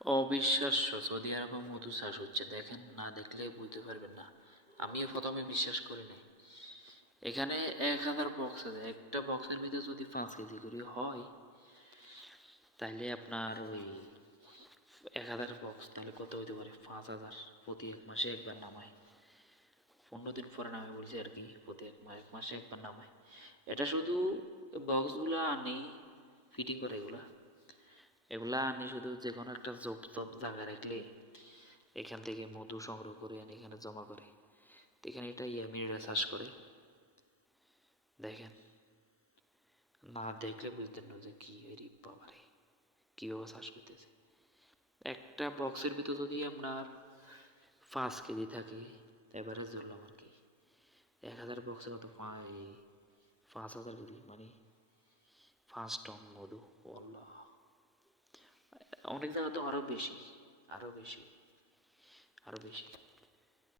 অবিশ্বাস্য, সৌদি আরবে মধু চাষ হচ্ছে। দেখেন, না দেখলে বুঝতে পারবেন না। আমিও প্রথমে বিশ্বাস করিনি। এখানে 1000 বক্স আছে, একটা বক্সের ভিতরে যদি 5 কেজি করে হয়, তাহলে আপনার ওই 1000 বক্স তাহলে কত হতে পারে? 5000 প্রতি মাসে একবার নামায়। 15 দিন পরে নামে বলছে আর কি, প্রতি এক মাসে একবার নামায়। এটা শুধু বক্সগুলো আনি ফিটিং করে, এগুলা আনি শুধু যে কোনো একটা জব টব জায়গা রাখলে এখান থেকে মধু সংগ্রহ করে আনি এখানে জমা করে। তো এখানে এটা ইয়ামিরা চাষ করে। দেখেন, না দেখলে বুঝতেন না যে কি এরি বাবারে, কীভাবে চাষ করতেছে। একটা বক্সের ভিতর যদি আপনার 5 কেজি থাকে, এভারেজ ধরলাম আর কি, 1000 বক্সের মতো 5000 করি, মানে 5 টন মধু। আল্লাহ, অনেক জায়গাতে আরও বেশি, আরও বেশি, আরও বেশি।